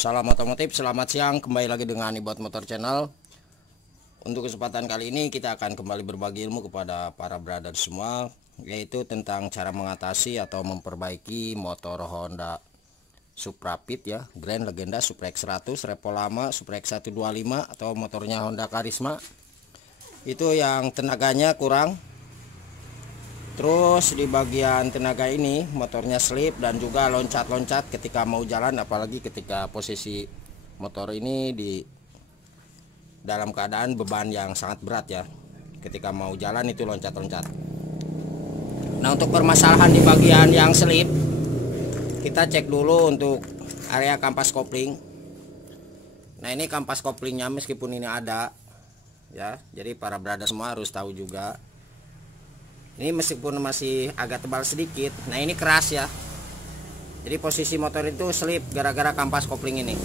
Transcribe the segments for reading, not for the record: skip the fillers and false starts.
Salam otomotif, selamat siang, kembali lagi dengan Ibot Motor Channel. Untuk kesempatan kali ini kita akan kembali berbagi ilmu kepada para brother semua, yaitu tentang cara mengatasi atau memperbaiki motor Honda Supra Pit ya, Grand Legenda Supra X100, Repo lama, Supra X125 atau motornya Honda Karisma. Itu yang tenaganya kurang. Terus di bagian tenaga ini motornya slip dan juga loncat-loncat ketika mau jalan, apalagi ketika posisi motor ini di dalam keadaan beban yang sangat berat ya. Ketika mau jalan itu loncat-loncat. Nah, untuk permasalahan di bagian yang slip, kita cek dulu untuk area kampas kopling. Nah, ini kampas koplingnya meskipun ini ada ya. Jadi para brother semua harus tahu juga. Ini meskipun masih agak tebal sedikit, nah ini keras ya. Jadi posisi motor itu slip gara-gara kampas kopling ini.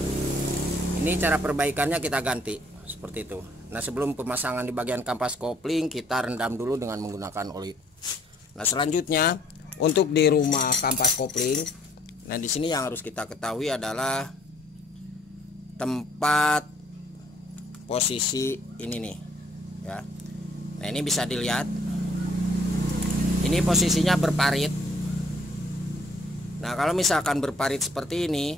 Ini cara perbaikannya kita ganti seperti itu. Nah, sebelum pemasangan di bagian kampas kopling kita rendam dulu dengan menggunakan oli. Nah, selanjutnya untuk di rumah kampas kopling, nah di sini yang harus kita ketahui adalah tempat posisi ini nih ya. Nah, ini bisa dilihat. Ini posisinya berparit. Nah, kalau misalkan berparit seperti ini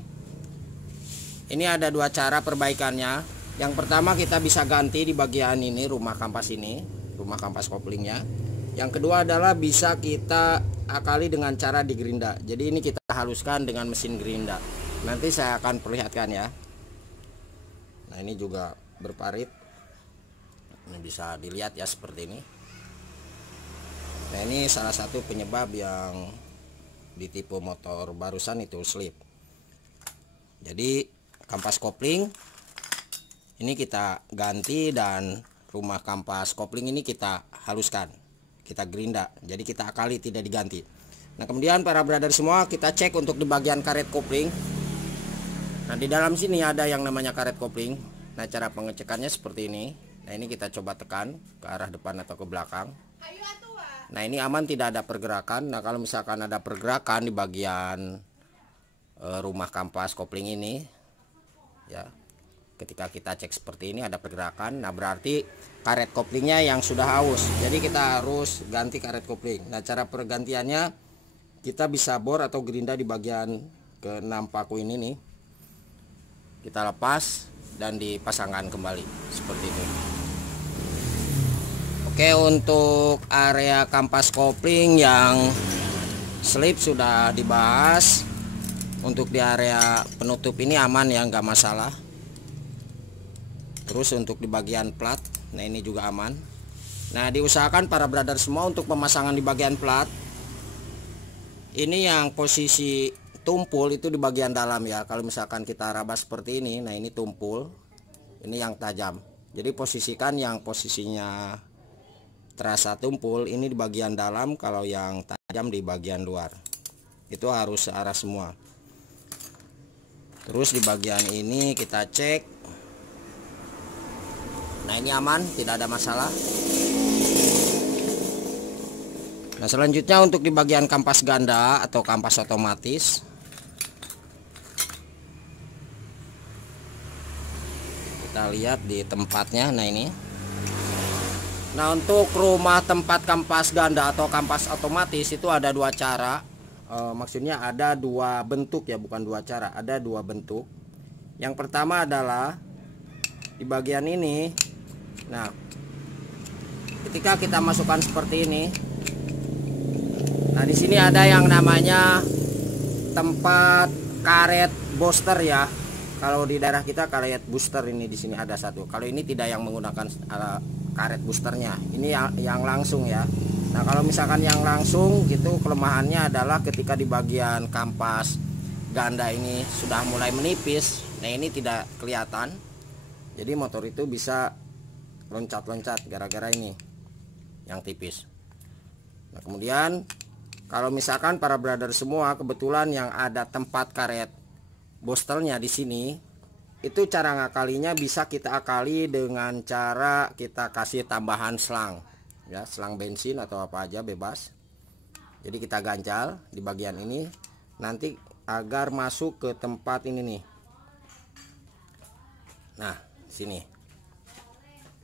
ada dua cara perbaikannya. Yang pertama kita bisa ganti di bagian ini, rumah kampas ini, rumah kampas koplingnya. Yang kedua adalah bisa kita akali dengan cara digerinda. Jadi ini kita haluskan dengan mesin gerinda. Nanti saya akan perlihatkan ya. Nah, ini juga berparit. Ini bisa dilihat ya seperti ini. Nah, ini salah satu penyebab yang di tipe motor barusan itu slip. Jadi kampas kopling ini kita ganti dan rumah kampas kopling ini kita haluskan, kita gerinda. Jadi kita akali, tidak diganti. Nah, kemudian para brother semua kita cek untuk di bagian karet kopling. Nah, di dalam sini ada yang namanya karet kopling. Nah, cara pengecekannya seperti ini. Nah, ini kita coba tekan ke arah depan atau ke belakang. Nah, ini aman, tidak ada pergerakan. Nah, kalau misalkan ada pergerakan di bagian rumah kampas kopling ini ya, ketika kita cek seperti ini ada pergerakan, nah berarti karet koplingnya yang sudah aus. Jadi kita harus ganti karet kopling. Nah, cara pergantiannya kita bisa bor atau gerinda di bagian ke-6 paku ini nih. Kita lepas dan dipasangkan kembali seperti ini. Oke, untuk area kampas kopling yang slip sudah dibahas. Untuk di area penutup ini aman ya, nggak masalah. Terus untuk di bagian plat, nah ini juga aman. Nah, diusahakan para brother semua untuk pemasangan di bagian plat ini yang posisi tumpul itu di bagian dalam ya. Kalau misalkan kita raba seperti ini, nah ini tumpul, ini yang tajam. Jadi posisikan yang posisinya terasa tumpul ini di bagian dalam, kalau yang tajam di bagian luar. Itu harus searah semua. Terus di bagian ini kita cek. Nah, ini aman, tidak ada masalah. Nah, selanjutnya untuk di bagian kampas ganda atau kampas otomatis, kita lihat di tempatnya. Nah, ini. Nah, untuk rumah tempat kampas ganda atau kampas otomatis itu ada dua cara. Maksudnya ada dua bentuk ya, bukan dua cara, ada dua bentuk. Yang pertama adalah di bagian ini. Nah, ketika kita masukkan seperti ini, nah di sini ada yang namanya tempat karet booster ya. Kalau di daerah kita karet booster ini di sini ada satu. Kalau ini tidak yang menggunakan karet boosternya, ini yang langsung ya. Nah, kalau misalkan yang langsung gitu, kelemahannya adalah ketika di bagian kampas ganda ini sudah mulai menipis, nah ini tidak kelihatan. Jadi motor itu bisa loncat-loncat gara-gara ini yang tipis. Nah, kemudian kalau misalkan para brother semua kebetulan yang ada tempat karet boosternya di sini, itu cara ngakalinya bisa kita akali dengan cara kita kasih tambahan selang ya, selang bensin atau apa aja bebas. Jadi kita ganjal di bagian ini nanti agar masuk ke tempat ini nih, Nah sini,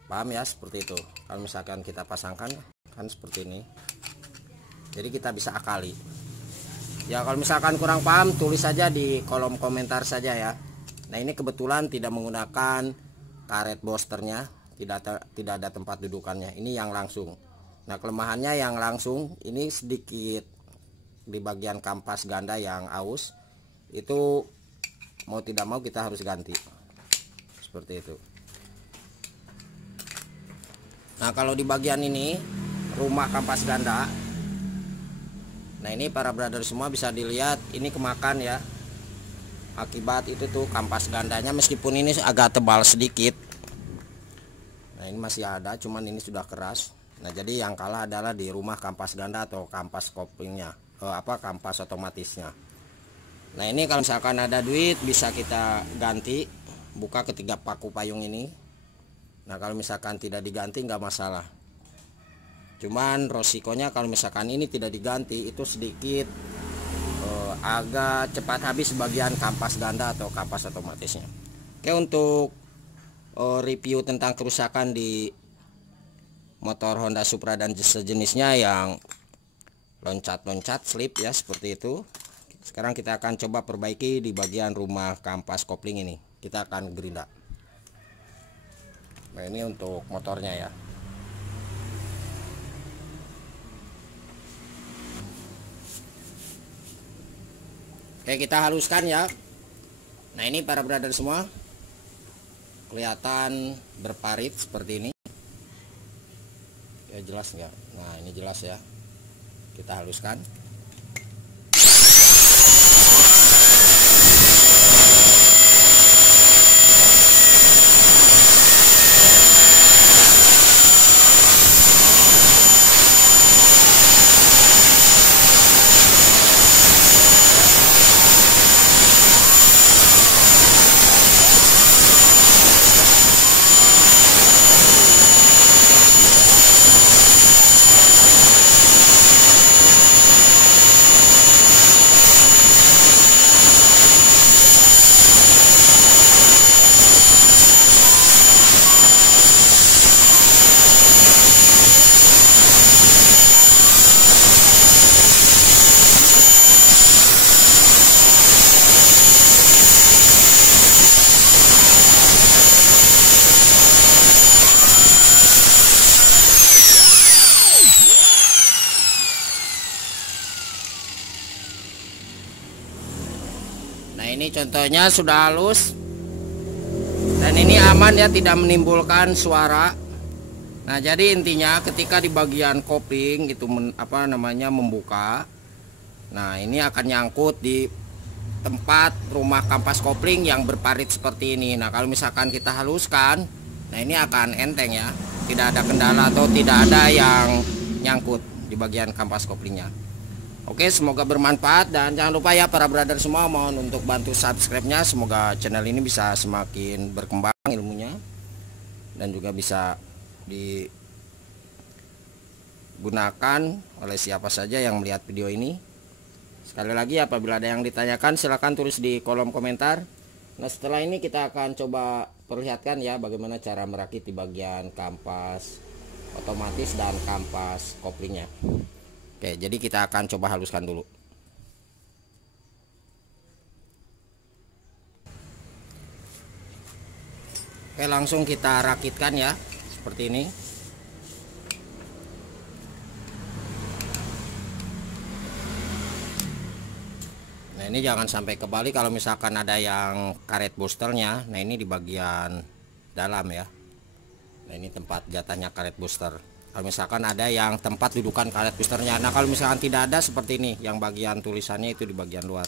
paham ya, seperti itu. Kalau misalkan kita pasangkan kan seperti ini, jadi kita bisa akali ya. Kalau misalkan kurang paham, tulis saja di kolom komentar saja ya. Nah ini kebetulan tidak menggunakan karet boosternya, tidak ada tempat dudukannya, ini yang langsung. Nah kelemahannya yang langsung ini sedikit di bagian kampas ganda yang aus, itu mau tidak mau kita harus ganti seperti itu. Nah kalau di bagian ini rumah kampas ganda, nah ini para brother semua bisa dilihat ini kemakan ya, akibat itu tuh kampas gandanya, meskipun ini agak tebal sedikit. Nah ini masih ada, cuman ini sudah keras. Nah jadi yang kalah adalah di rumah kampas ganda atau kampas koplingnya, kampas otomatisnya. Nah ini kalau misalkan ada duit bisa kita ganti, buka ketiga paku payung ini. Nah kalau misalkan tidak diganti nggak masalah, cuman resikonya kalau misalkan ini tidak diganti itu sedikit agak cepat habis bagian kampas ganda atau kampas otomatisnya. Oke, untuk review tentang kerusakan di motor Honda Supra dan sejenisnya yang loncat-loncat slip ya seperti itu. Sekarang kita akan coba perbaiki di bagian rumah kampas kopling ini, kita akan gerinda. Nah ini untuk motornya ya. Oke, kita haluskan ya. Nah ini para brother semua, kelihatan berparit seperti ini ya, jelas nggak? Nah ini jelas ya, kita haluskan. Nah ini contohnya sudah halus dan ini aman ya, tidak menimbulkan suara. Nah jadi intinya ketika di bagian kopling itu membuka, nah ini akan nyangkut di tempat rumah kampas kopling yang berparit seperti ini. Nah kalau misalkan kita haluskan, nah ini akan enteng ya, tidak ada kendala atau tidak ada yang nyangkut di bagian kampas koplingnya. Oke, semoga bermanfaat dan jangan lupa ya para brother semua, mohon untuk bantu subscribe-nya. Semoga channel ini bisa semakin berkembang ilmunya dan juga bisa digunakan oleh siapa saja yang melihat video ini. Sekali lagi, apabila ada yang ditanyakan silahkan tulis di kolom komentar. Nah setelah ini kita akan coba perlihatkan ya bagaimana cara merakit di bagian kampas otomatis dan kampas koplingnya. Oke, jadi kita akan coba haluskan dulu. Oke, langsung kita rakitkan ya seperti ini. Nah ini jangan sampai kebalik kalau misalkan ada yang karet boosternya. Nah ini di bagian dalam ya. Nah ini tempat jatahnya karet booster. Kalau misalkan ada yang tempat dudukan karet boosternya, nah kalau misalkan tidak ada seperti ini, yang bagian tulisannya itu di bagian luar.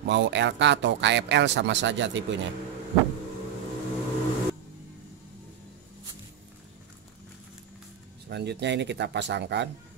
Mau LK atau KFL sama saja tipenya. Selanjutnya ini kita pasangkan.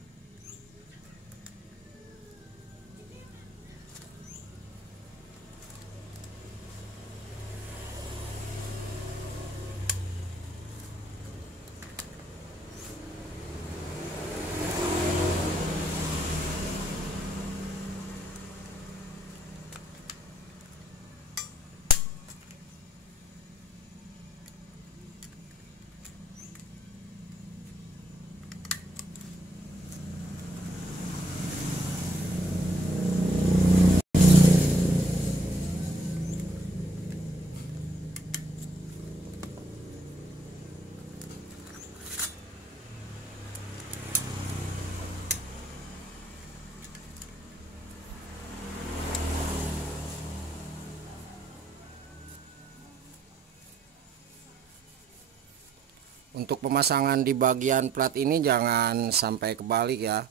Untuk pemasangan di bagian plat ini jangan sampai kebalik ya.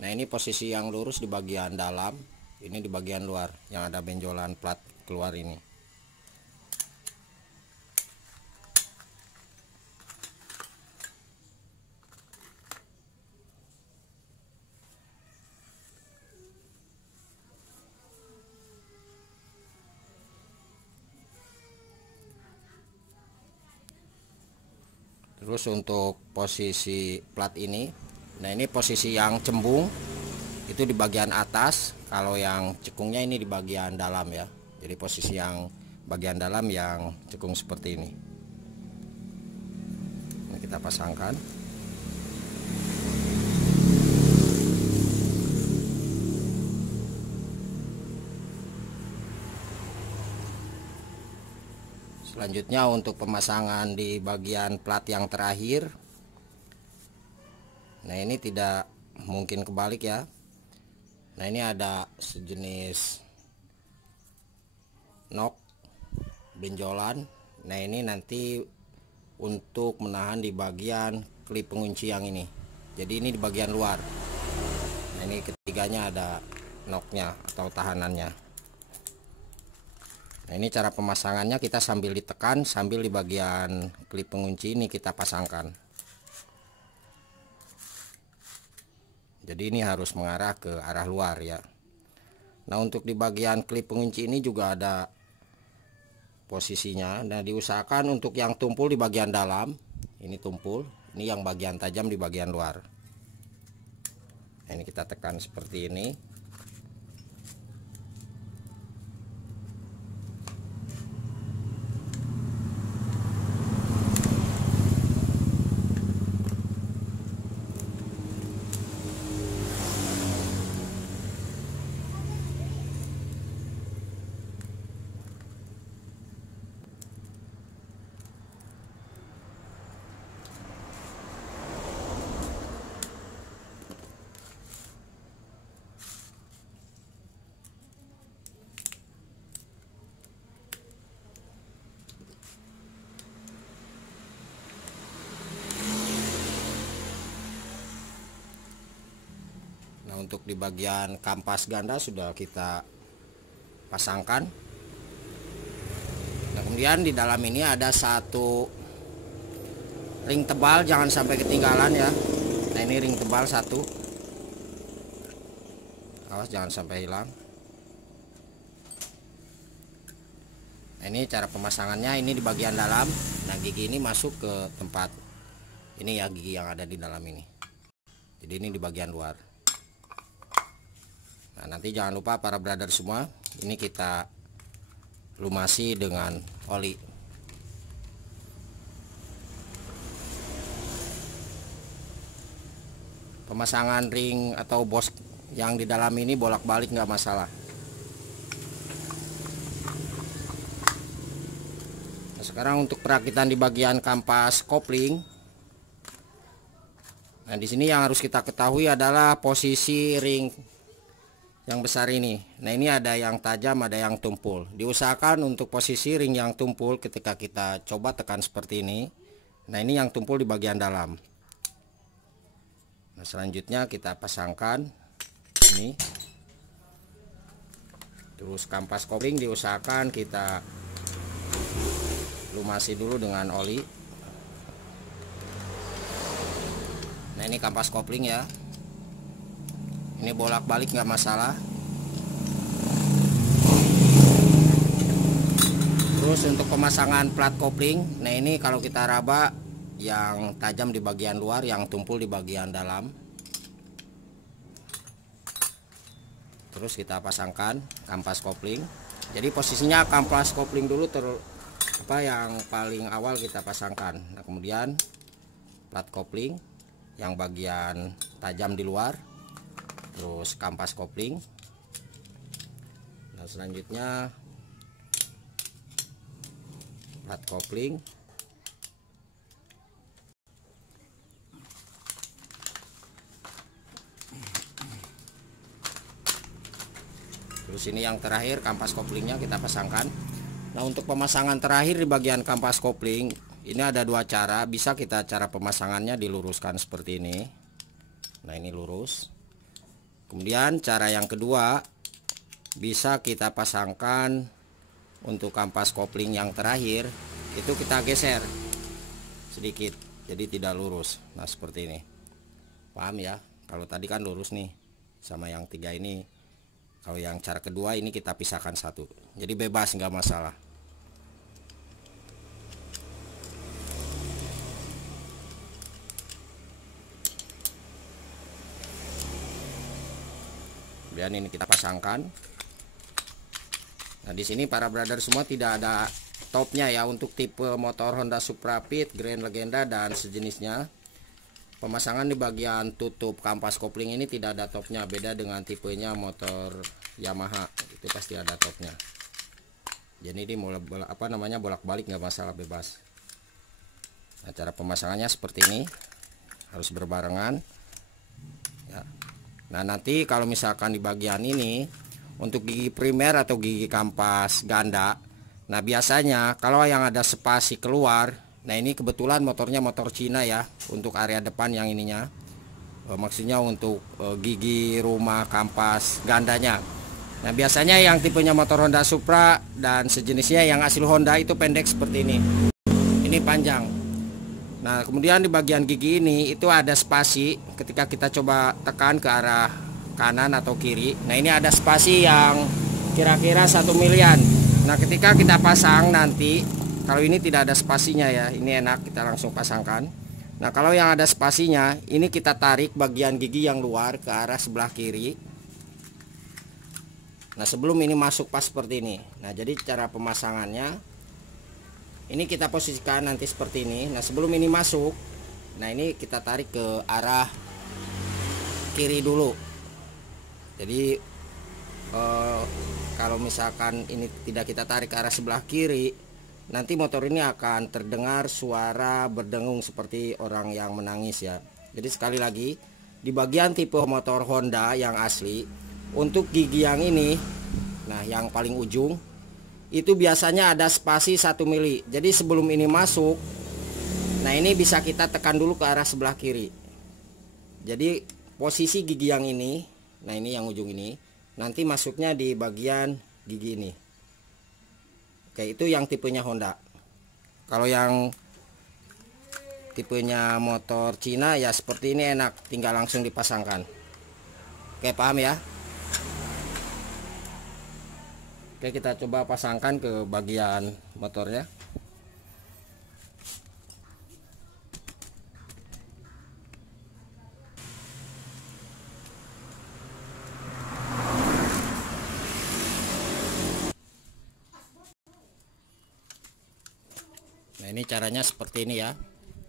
Nah, ini posisi yang lurus di bagian dalam, ini di bagian luar yang ada benjolan plat keluar ini. Terus untuk posisi plat ini, nah ini posisi yang cembung itu di bagian atas, kalau yang cekungnya ini di bagian dalam ya. Jadi posisi yang bagian dalam yang cekung seperti ini. Ini kita pasangkan. Selanjutnya untuk pemasangan di bagian plat yang terakhir. Nah, ini tidak mungkin kebalik ya. Nah, ini ada sejenis nok benjolan. Nah, ini nanti untuk menahan di bagian klip pengunci yang ini. Jadi ini di bagian luar. Nah, ini ketiganya ada noknya atau tahanannya. Nah, ini cara pemasangannya, kita sambil ditekan, sambil di bagian klip pengunci ini kita pasangkan. Jadi ini harus mengarah ke arah luar ya. Nah, untuk di bagian klip pengunci ini juga ada posisinya. Nah, diusahakan untuk yang tumpul di bagian dalam, ini tumpul, ini yang bagian tajam di bagian luar. Nah, ini kita tekan seperti ini. Nah, untuk di bagian kampas ganda sudah kita pasangkan. Nah, kemudian di dalam ini ada satu ring tebal, jangan sampai ketinggalan ya. Nah, ini ring tebal satu, awas jangan sampai hilang. Nah, ini cara pemasangannya, ini di bagian dalam. Nah, gigi ini masuk ke tempat ini ya, gigi yang ada di dalam ini. Jadi ini di bagian luar. Nah, nanti jangan lupa para brother semua, ini kita lumasi dengan oli. Pemasangan ring atau bos yang di dalam ini bolak-balik nggak masalah. Nah, sekarang untuk perakitan di bagian kampas kopling. Nah, di sini yang harus kita ketahui adalah posisi ring yang besar ini. Nah, ini ada yang tajam, ada yang tumpul. Diusahakan untuk posisi ring yang tumpul ketika kita coba tekan seperti ini. Nah, ini yang tumpul di bagian dalam. Nah, selanjutnya kita pasangkan ini. Terus kampas kopling diusahakan kita lumasi dulu dengan oli. Nah, ini kampas kopling ya. Ini bolak-balik nggak masalah. Terus untuk pemasangan plat kopling, nah ini kalau kita raba yang tajam di bagian luar, yang tumpul di bagian dalam. Terus kita pasangkan kampas kopling. Jadi posisinya kampas kopling dulu yang paling awal kita pasangkan. Nah, kemudian plat kopling yang bagian tajam di luar. Terus kampas kopling. Nah, selanjutnya plat kopling. Terus ini yang terakhir kampas koplingnya kita pasangkan. Nah, untuk pemasangan terakhir di bagian kampas kopling, ini ada dua cara. Bisa kita cara pemasangannya diluruskan seperti ini. Nah, ini lurus. Kemudian cara yang kedua, bisa kita pasangkan untuk kampas kopling yang terakhir, itu kita geser sedikit, jadi tidak lurus. Nah, seperti ini. Paham ya? Kalau tadi kan lurus nih, sama yang 3 ini. Kalau yang cara kedua ini kita pisahkan satu, jadi bebas, nggak masalah. Kemudian ini kita pasangkan. Nah, di sini para brother semua tidak ada topnya ya untuk tipe motor Honda Supra Pit, Grand Legenda dan sejenisnya. Pemasangan di bagian tutup kampas kopling ini tidak ada topnya, beda dengan tipenya motor Yamaha, itu pasti ada topnya. Jadi ini bolak-balik nggak masalah, bebas. Nah, cara pemasangannya seperti ini, harus berbarengan ya. Nah, nanti kalau misalkan di bagian ini untuk gigi primer atau gigi kampas ganda, nah biasanya kalau yang ada spasi keluar, nah ini kebetulan motornya motor Cina ya, untuk area depan yang ininya, maksudnya untuk gigi rumah kampas gandanya. Nah, biasanya yang tipenya motor Honda Supra dan sejenisnya yang asli Honda itu pendek seperti ini panjang. Nah, kemudian di bagian gigi ini itu ada spasi. Ketika kita coba tekan ke arah kanan atau kiri, nah ini ada spasi yang kira-kira 1 milian. Nah, ketika kita pasang nanti, kalau ini tidak ada spasinya ya, ini enak kita langsung pasangkan. Nah, kalau yang ada spasinya, ini kita tarik bagian gigi yang luar ke arah sebelah kiri. Nah, sebelum ini masuk pas seperti ini. Nah, jadi cara pemasangannya, ini kita posisikan nanti seperti ini. Nah, sebelum ini masuk, nah ini kita tarik ke arah kiri dulu. Jadi kalau misalkan ini tidak kita tarik ke arah sebelah kiri, nanti motor ini akan terdengar suara berdengung seperti orang yang menangis ya. Jadi sekali lagi, di bagian tipe motor Honda yang asli, untuk gigi yang ini, nah yang paling ujung, itu biasanya ada spasi 1 mili. Jadi sebelum ini masuk, nah ini bisa kita tekan dulu ke arah sebelah kiri. Jadi posisi gigi yang ini, nah ini yang ujung ini, nanti masuknya di bagian gigi ini. Oke, itu yang tipenya Honda. Kalau yang tipenya motor Cina ya seperti ini, enak, tinggal langsung dipasangkan. Oke, paham ya? Oke, kita coba pasangkan ke bagian motornya. Nah, ini caranya seperti ini ya.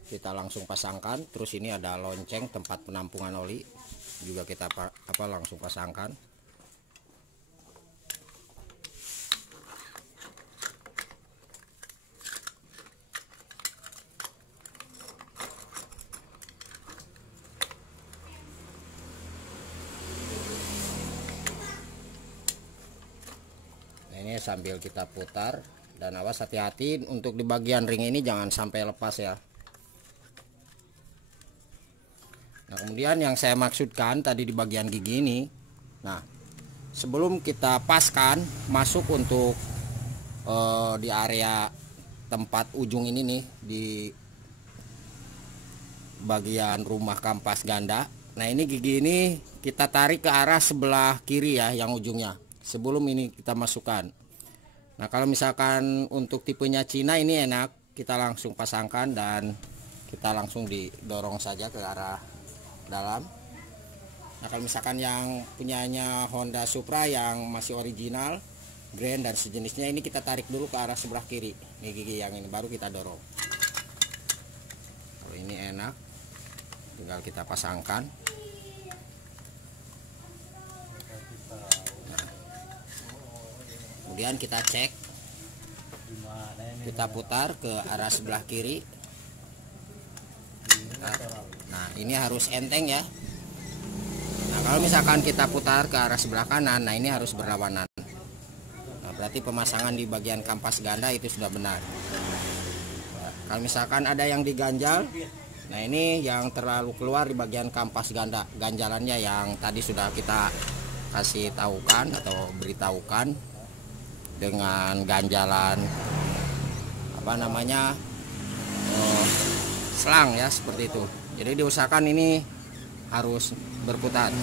Kita langsung pasangkan. Terus ini ada lonceng tempat penampungan oli, juga kita langsung pasangkan. Nah, ini sambil kita putar. Dan awas, hati-hati untuk di bagian ring ini jangan sampai lepas ya. Nah, kemudian yang saya maksudkan tadi di bagian gigi ini, nah sebelum kita paskan masuk untuk di area tempat ujung ini nih, di bagian rumah kampas ganda, nah ini gigi ini kita tarik ke arah sebelah kiri ya, yang ujungnya, sebelum ini kita masukkan. Nah, kalau misalkan untuk tipenya Cina ini enak, kita langsung pasangkan dan kita langsung didorong saja ke arah dalam. Nah, kalau misalkan yang punyanya Honda Supra yang masih original, Grand dan sejenisnya, ini kita tarik dulu ke arah sebelah kiri. Ini gigi yang ini baru kita dorong. Kalau ini enak, tinggal kita pasangkan. Kemudian kita cek, kita putar ke arah sebelah kiri. Nah, ini harus enteng ya. Nah, kalau misalkan kita putar ke arah sebelah kanan, nah ini harus berlawanan. Nah, berarti pemasangan di bagian kampas ganda itu sudah benar. Nah, Kalau misalkan ada yang diganjal, nah ini yang terlalu keluar di bagian kampas ganjalannya yang tadi sudah kita kasih tahukan atau beritahukan dengan ganjalan apa namanya selang ya, seperti itu. Jadi diusahakan ini harus berputar.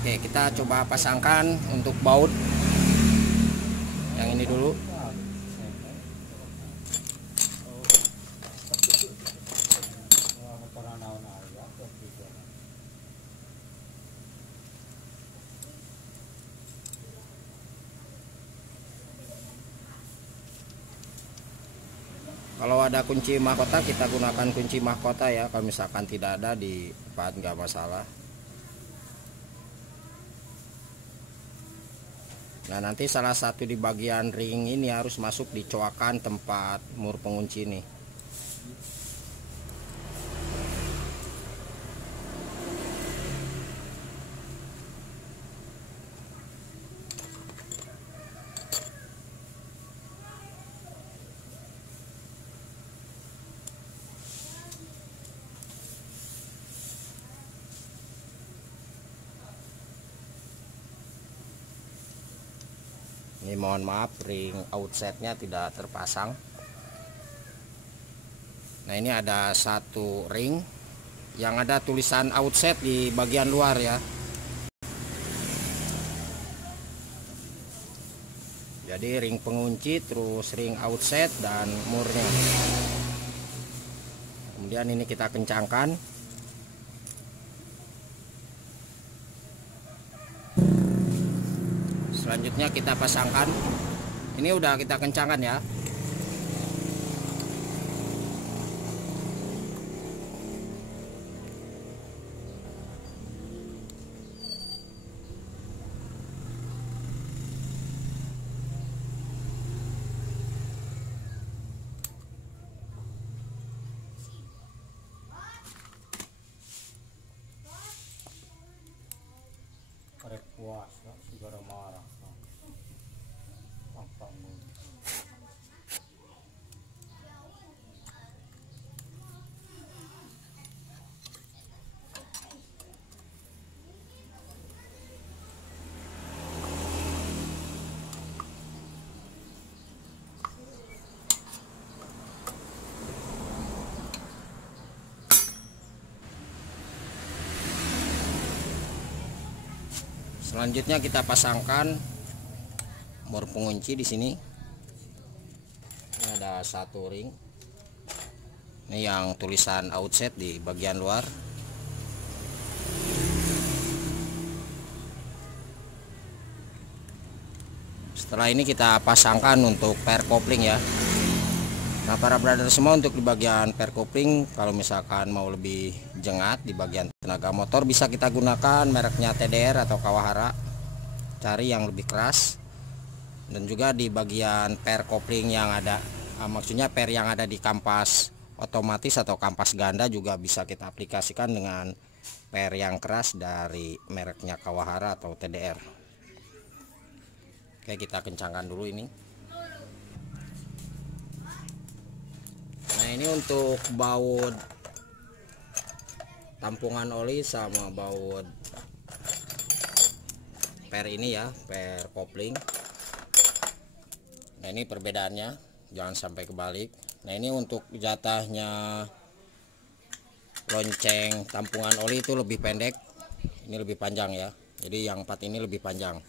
Oke, kita coba pasangkan untuk baut yang ini dulu. Kalau ada kunci mahkota kita gunakan kunci mahkota ya. Kalau misalkan tidak ada di part nggak masalah. Nah nanti salah satu di bagian ring ini harus masuk di coakan tempat mur pengunci ini. Ini mohon maaf ring outsetnya tidak terpasang. Nah ini ada satu ring yang ada tulisan outset di bagian luar ya. Jadi ring pengunci, terus ring outset dan murnya. Kemudian ini kita kencangkan. Selanjutnya kita pasangkan. Ini udah kita kencangkan ya. Karek puas, segera marah. Selanjutnya kita pasangkan mur pengunci di sini. Ini ada satu ring. Ini yang tulisan outset di bagian luar. Setelah ini kita pasangkan untuk pair kopling ya. Nah para brother semua, untuk di bagian pair kopling kalau misalkan mau lebih jengat di bagian tenaga motor bisa kita gunakan mereknya TDR atau Kawahara. Cari yang lebih keras. Dan juga di bagian pair kopling yang ada, maksudnya pair yang ada di kampas otomatis atau kampas ganda juga bisa kita aplikasikan dengan pair yang keras dari mereknya Kawahara atau TDR. Oke, kita kencangkan dulu ini. Nah ini untuk baut tampungan oli sama baut pair ini ya, pair kopling. Nah ini perbedaannya, jangan sampai kebalik. Nah ini untuk jatahnya lonceng tampungan oli itu lebih pendek, ini lebih panjang ya. Jadi yang 4 ini lebih panjang.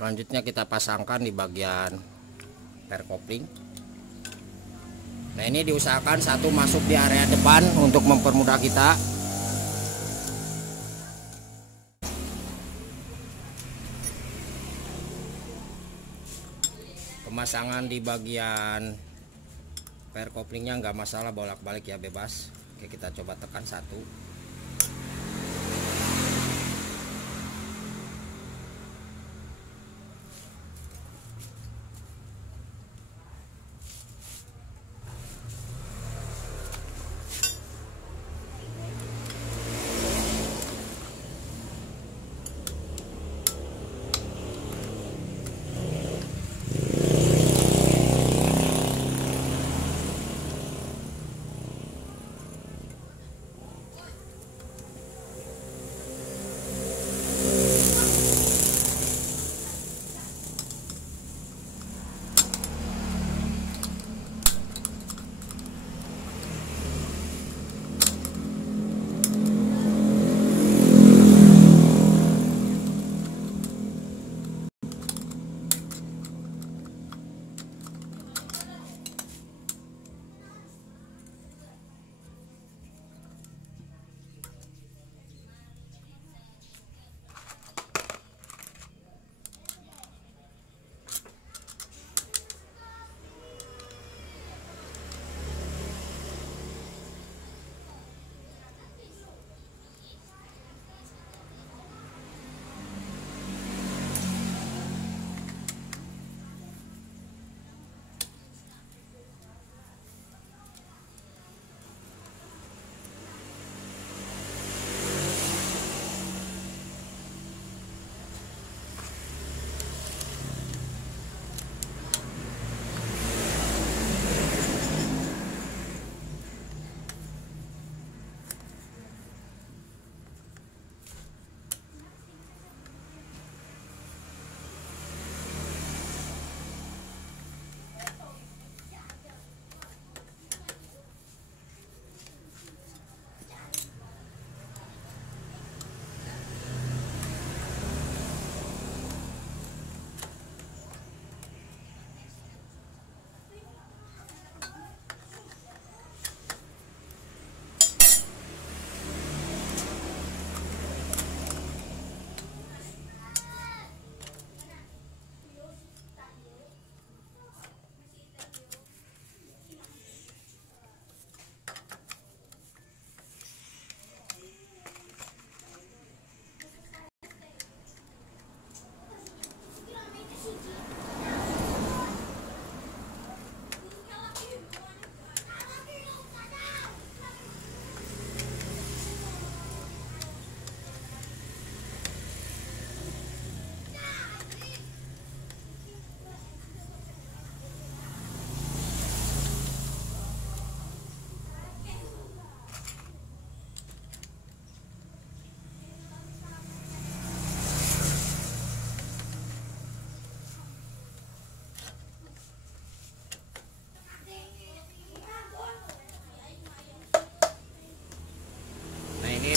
Selanjutnya kita pasangkan di bagian per kopling. Nah, ini diusahakan satu masuk di area depan untuk mempermudah kita. Pemasangan di bagian per koplingnya nggak masalah, bolak-balik ya, bebas. Oke, kita coba tekan satu.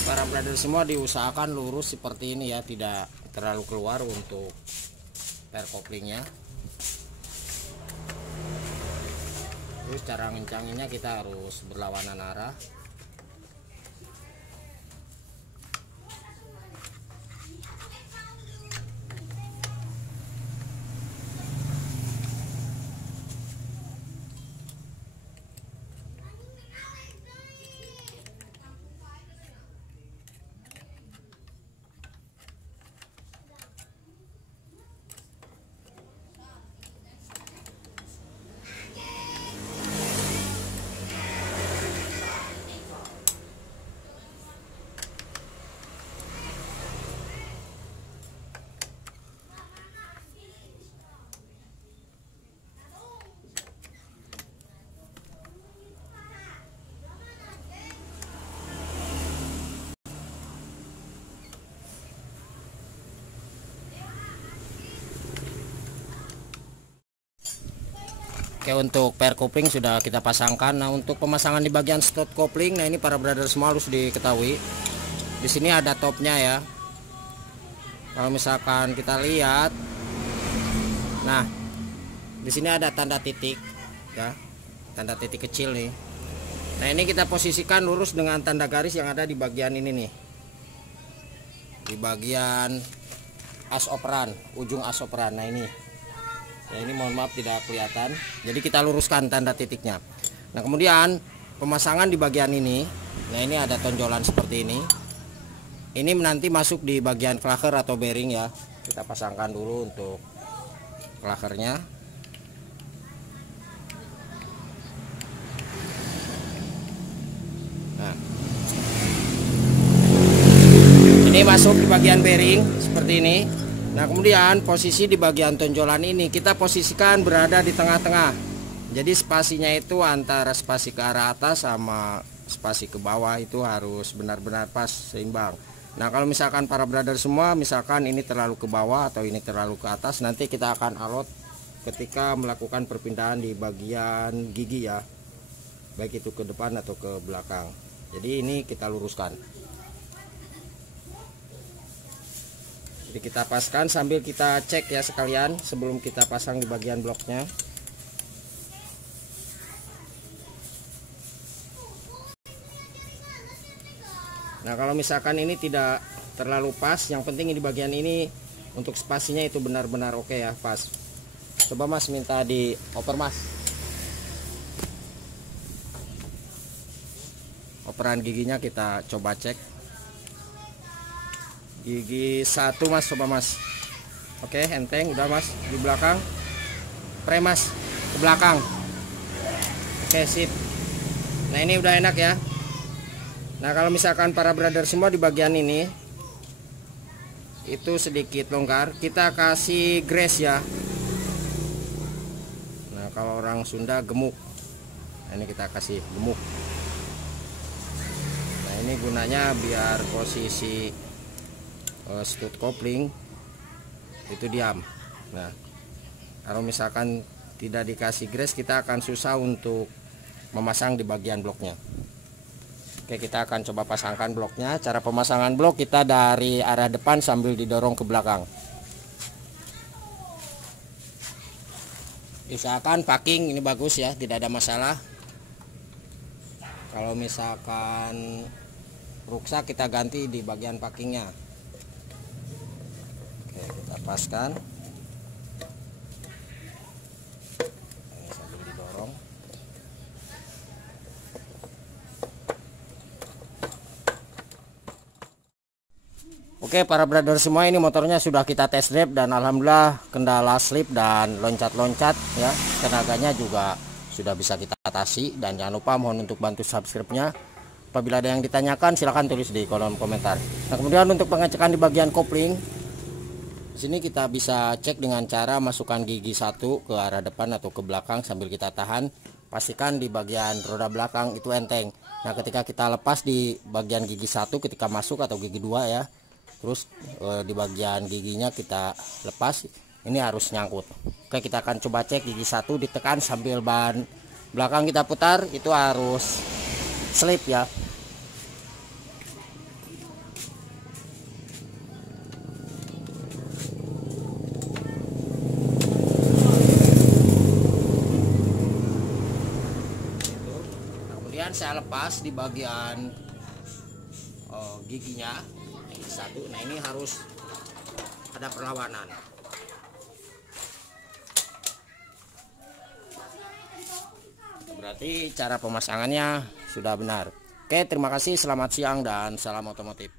Para brother semua diusahakan lurus seperti ini ya, tidak terlalu keluar untuk per koplingnya. Terus cara ngencanginnya kita harus berlawanan arah. Oke, untuk per kopling sudah kita pasangkan. Nah, untuk pemasangan di bagian stud kopling, nah ini para brother semua harus diketahui. Di sini ada topnya ya. Kalau misalkan kita lihat Nah, di sini ada tanda titik ya, tanda titik kecil nih. Nah, ini kita posisikan lurus dengan tanda garis yang ada di bagian ini nih, di bagian as operan, ujung as operan. Nah ini ya, ini mohon maaf tidak kelihatan, jadi kita luruskan tanda titiknya. Nah, kemudian pemasangan di bagian ini. Nah, ini ada tonjolan seperti ini. Ini nanti masuk di bagian klaker atau bearing ya. Kita pasangkan dulu untuk klakernya. Nah, ini masuk di bagian bearing seperti ini. Nah, kemudian posisi di bagian tonjolan ini kita posisikan berada di tengah-tengah. Jadi spasinya itu antara spasi ke arah atas sama spasi ke bawah itu harus benar-benar pas, seimbang. Nah, kalau misalkan para brother semua, misalkan ini terlalu ke bawah atau ini terlalu ke atas, nanti kita akan alot ketika melakukan perpindahan di bagian gigi ya, baik itu ke depan atau ke belakang. Jadi ini kita luruskan. Jadi kita paskan sambil kita cek ya sekalian sebelum kita pasang di bagian bloknya. Nah, kalau misalkan ini tidak terlalu pas, yang penting di bagian ini untuk spasinya itu benar-benar oke ya, pas. Coba Mas minta di oper Mas. Operan giginya kita coba cek. Gigi 1 Mas, coba Mas. Oke, enteng udah Mas. Di belakang pre Mas, ke belakang. Oke, sip. Nah, ini udah enak ya. Nah, kalau misalkan para brother semua di bagian ini itu sedikit longgar, kita kasih grace ya. Nah, kalau orang Sunda gemuk. Nah, ini kita kasih gemuk. Nah, ini gunanya biar posisi stud kopling itu diam. Nah, kalau misalkan tidak dikasih grace, kita akan susah untuk memasang di bagian bloknya. Oke, kita akan coba pasangkan bloknya. Cara pemasangan blok kita dari arah depan sambil didorong ke belakang. Usahakan packing ini bagus ya, tidak ada masalah. Kalau misalkan rusak, kita ganti di bagian packingnya. Oke, kita paskan. Ini sambil didorong. Oke, para brother semua, ini motornya sudah kita test drive dan alhamdulillah kendala slip dan loncat-loncat ya, tenaganya juga sudah bisa kita atasi. Dan jangan lupa mohon untuk bantu subscribe-nya. Apabila ada yang ditanyakan silahkan tulis di kolom komentar. Nah, kemudian untuk pengecekan di bagian kopling, di sini kita bisa cek dengan cara masukkan gigi 1 ke arah depan atau ke belakang sambil kita tahan. Pastikan di bagian roda belakang itu enteng. Nah, ketika kita lepas di bagian gigi 1 ketika masuk atau gigi 2 ya, terus di bagian giginya kita lepas, ini harus nyangkut. Oke, kita akan coba cek gigi 1 ditekan sambil ban belakang kita putar, itu harus slip ya. Nah, kemudian saya lepas di bagian giginya. 1. Nah, ini harus ada perlawanan. Berarti cara pemasangannya sudah benar. Oke, terima kasih, selamat siang dan salam otomotif.